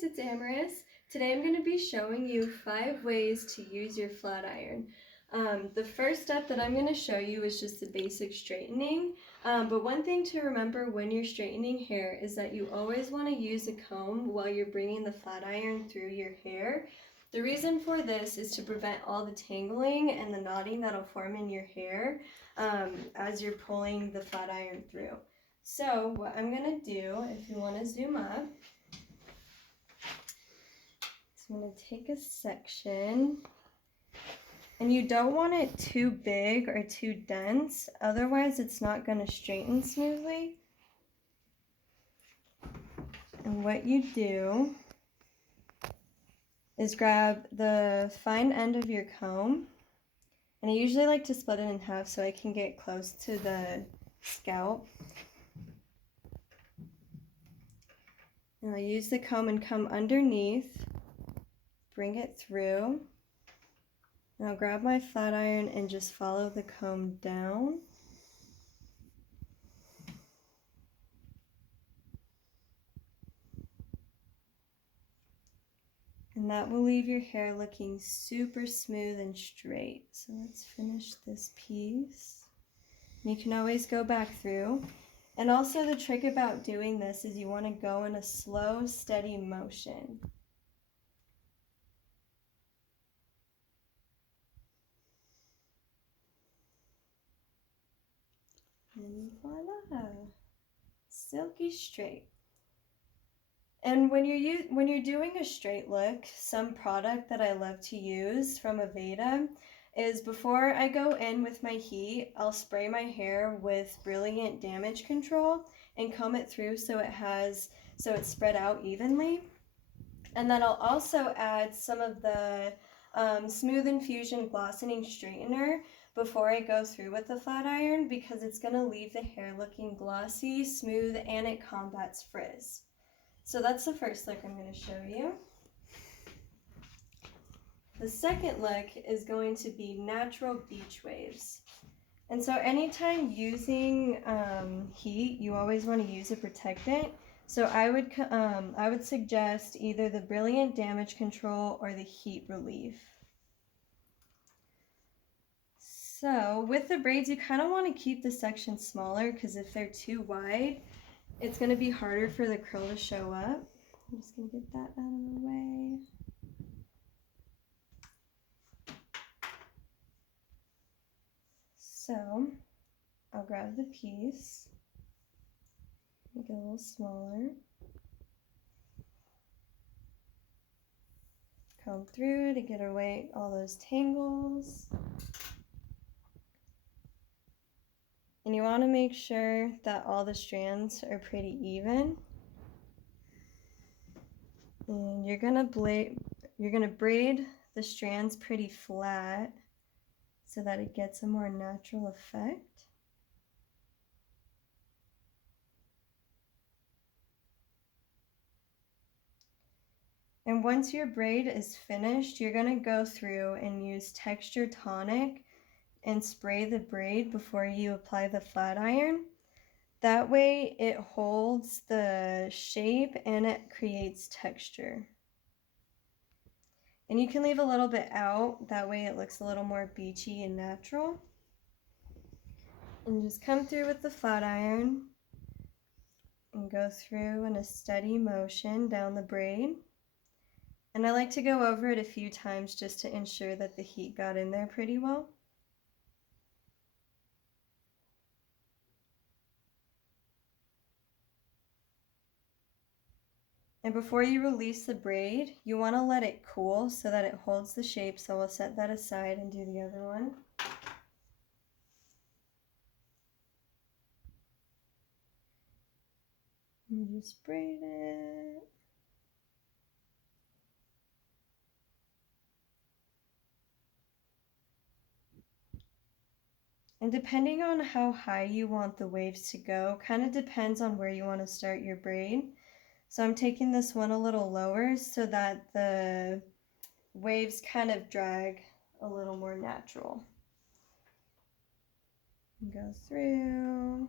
guys, it's Amaris. Today I'm going to be showing you 5 ways to use your flat iron. The first step that I'm going to show you is just the basic straightening. But one thing to remember when you're straightening hair is that you always want to use a comb while you're bringing the flat iron through your hair. The reason for this is to prevent all the tangling and the knotting that'll form in your hair as you're pulling the flat iron through. So what I'm going to do, if you want to zoom up, I'm going to take a section, and you don't want it too big or too dense, otherwise it's not going to straighten smoothly. And what you do is grab the fine end of your comb, and I usually like to split it in half so I can get close to the scalp. And I'll use the comb and come underneath, bring it through. And I'll grab my flat iron and just follow the comb down. And that will leave your hair looking super smooth and straight. So let's finish this piece. And you can always go back through. And also the trick about doing this is you want to go in a slow, steady motion. And voila, silky straight. And when you're doing a straight look, some product that I love to use from Aveda is before I go in with my heat, I'll spray my hair with Brilliant Damage Control and comb it through so it's spread out evenly. And then I'll also add some of the Smooth Infusion Glossening Straightener before I go through with the flat iron, because it's going to leave the hair looking glossy, smooth, and it combats frizz. So that's the first look I'm going to show you. The second look is going to be natural beach waves. And so anytime using heat, you always want to use a protectant. So I would suggest either the Brilliant Damage Control or the Heat Relief. So with the braids, you kind of want to keep the section smaller, because if they're too wide, it's going to be harder for the curl to show up. I'm just going to get that out of the way. So I'll grab the piece, make it a little smaller, comb through to get away all those tangles. And you want to make sure that all the strands are pretty even. And you're gonna braid the strands pretty flat so that it gets a more natural effect. And once your braid is finished, you're gonna go through and use Texture Tonic and spray the braid before you apply the flat iron. That way it holds the shape and it creates texture. And you can leave a little bit out, that way it looks a little more beachy and natural. And just come through with the flat iron and go through in a steady motion down the braid. And I like to go over it a few times just to ensure that the heat got in there pretty well. And before you release the braid, you want to let it cool so that it holds the shape. So we'll set that aside and do the other one. And just braid it. And depending on how high you want the waves to go, kind of depends on where you want to start your braid. So I'm taking this one a little lower so that the waves kind of drag a little more natural. And go through.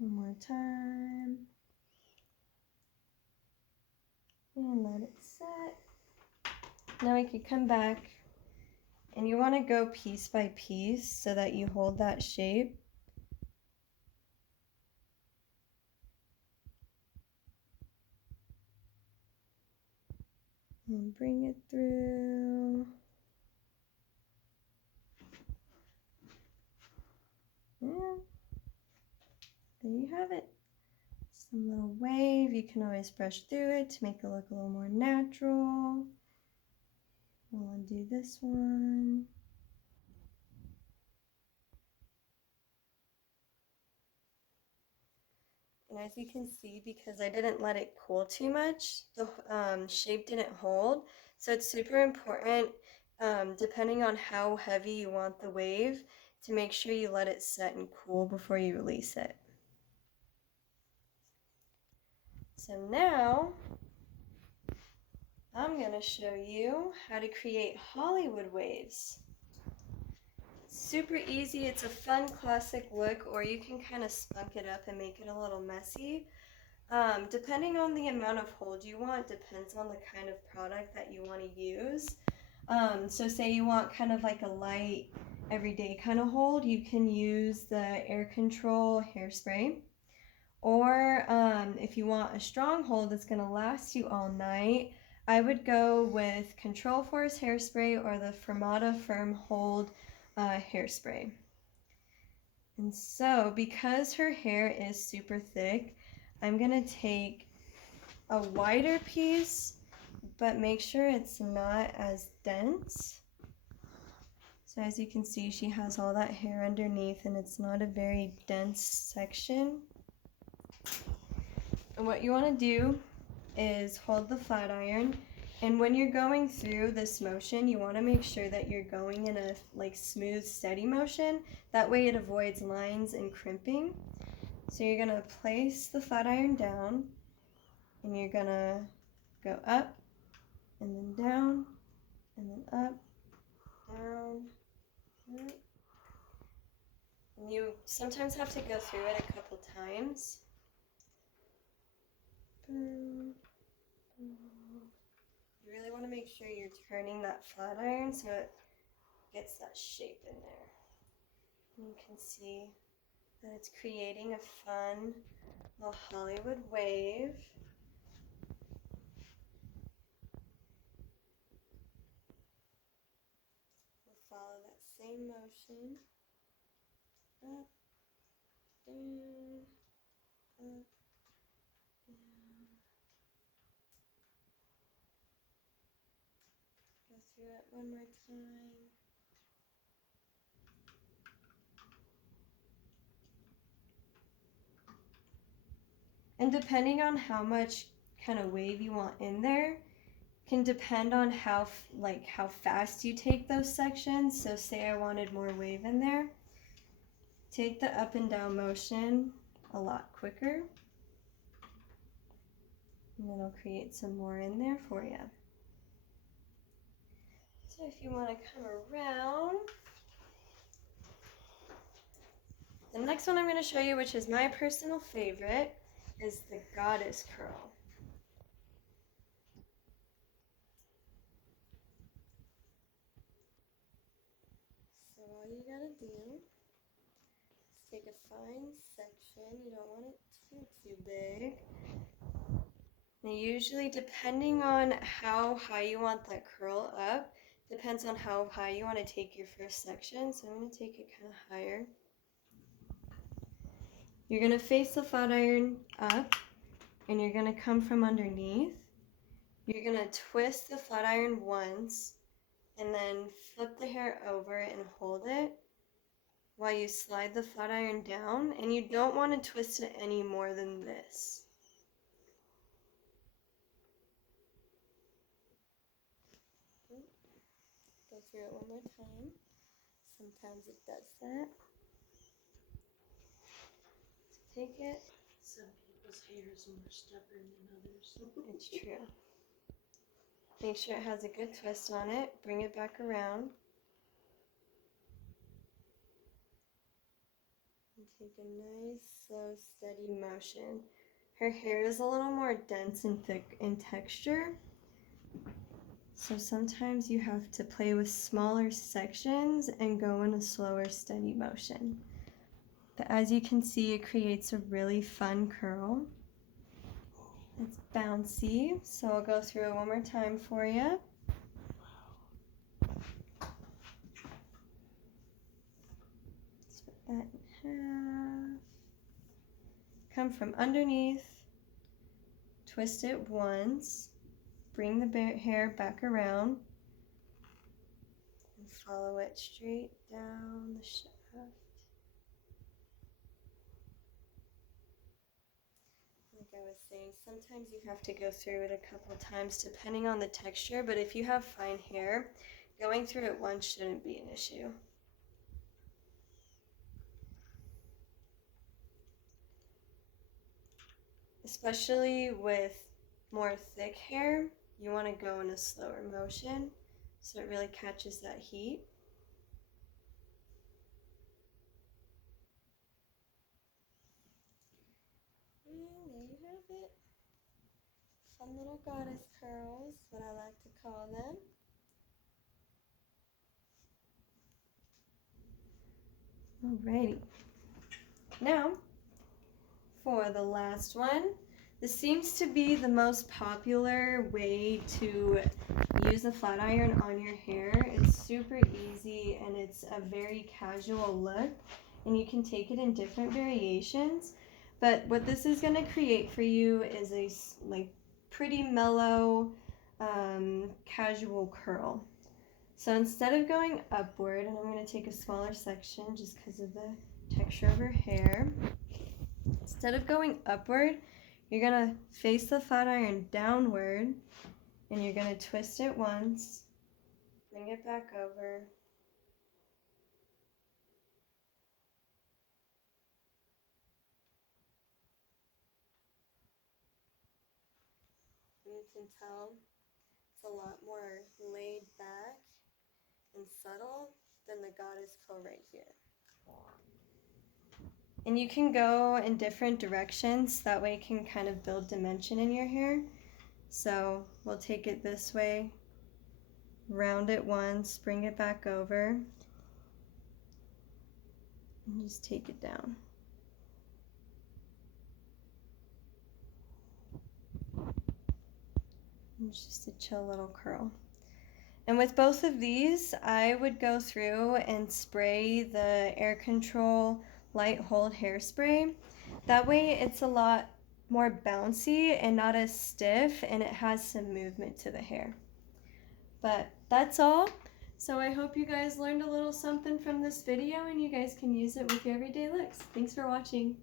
One more time. And let it set. Now we can come back, and you want to go piece by piece so that you hold that shape. And bring it through. Yeah. There you have it. Some little wave. You can always brush through it to make it look a little more natural. We'll undo this one. And as you can see, because I didn't let it cool too much, the shape didn't hold. So it's super important, depending on how heavy you want the wave, to make sure you let it set and cool before you release it. So now, I'm going to show you how to create Hollywood waves. Super easy. It's a fun classic look, or you can kind of spunk it up and make it a little messy. Depending on the amount of hold you want, depends on the kind of product that you want to use. So say you want kind of like a light, everyday kind of hold, you can use the Air Control hairspray. Or if you want a strong hold that's going to last you all night, I would go with Control Force hairspray or the Fermata Firm Hold hairspray. And so because her hair is super thick, I'm going to take a wider piece, but make sure it's not as dense. So as you can see, she has all that hair underneath and it's not a very dense section. And what you want to do is hold the flat iron, and when you're going through this motion, you want to make sure that you're going in a like smooth, steady motion. That way it avoids lines and crimping. So you're going to place the flat iron down, and you're going to go up, and then down, and then up, down, up. And you sometimes have to go through it a couple times. Boom, boom. You really want to make sure you're turning that flat iron so it gets that shape in there. And you can see that it's creating a fun little Hollywood wave. We'll follow that same motion. Up, down, up, down. Go through it one more time. And depending on how much kind of wave you want in there, can depend on how fast you take those sections. So say I wanted more wave in there, take the up and down motion a lot quicker, and then I'll create some more in there for you. So if you want to come around, the next one I'm going to show you, which is my personal favorite, is the Goddess Curl. So all you gotta do is take a fine section. You don't want it too big. Now usually, depending on how high you want that curl up, depends on how high you want to take your first section. So I'm going to take it kind of higher. You're going to face the flat iron up, and you're going to come from underneath. You're going to twist the flat iron once, and then flip the hair over and hold it while you slide the flat iron down. And you don't want to twist it any more than this. Go through it one more time. Sometimes it does that. So take it. Some people's hair is more stubborn than others. It's true. Make sure it has a good twist on it. Bring it back around. And take a nice, slow, steady motion. Her hair is a little more dense and thick in texture, so sometimes you have to play with smaller sections and go in a slower, steady motion. But as you can see, it creates a really fun curl. It's bouncy, so I'll go through it one more time for you. Split that in half. Come from underneath, twist it once, bring the hair back around, and follow it straight down the shaft. Like I was saying, sometimes you have to go through it a couple times depending on the texture, but if you have fine hair, going through it once shouldn't be an issue. Especially with more thick hair, you want to go in a slower motion so it really catches that heat. And there you have it. Fun little goddess curls, what I like to call them. Alrighty. Now, for the last one, this seems to be the most popular way to use a flat iron on your hair. It's super easy and it's a very casual look, and you can take it in different variations. But what this is going to create for you is a pretty mellow, casual curl. So instead of going upward, and I'm going to take a smaller section just because of the texture of her hair. Instead of going upward, you're going to face the flat iron downward, and you're going to twist it once, bring it back over, and you can tell it's a lot more laid back and subtle than the goddess curl right here. And you can go in different directions, that way it can kind of build dimension in your hair. So we'll take it this way, round it once, bring it back over, and just take it down. And it's just a chill little curl. And with both of these, I would go through and spray the Air Control Light Hold Hairspray. That way it's a lot more bouncy and not as stiff, and it has some movement to the hair. But that's all. So I hope you guys learned a little something from this video and you guys can use it with your everyday looks. Thanks for watching.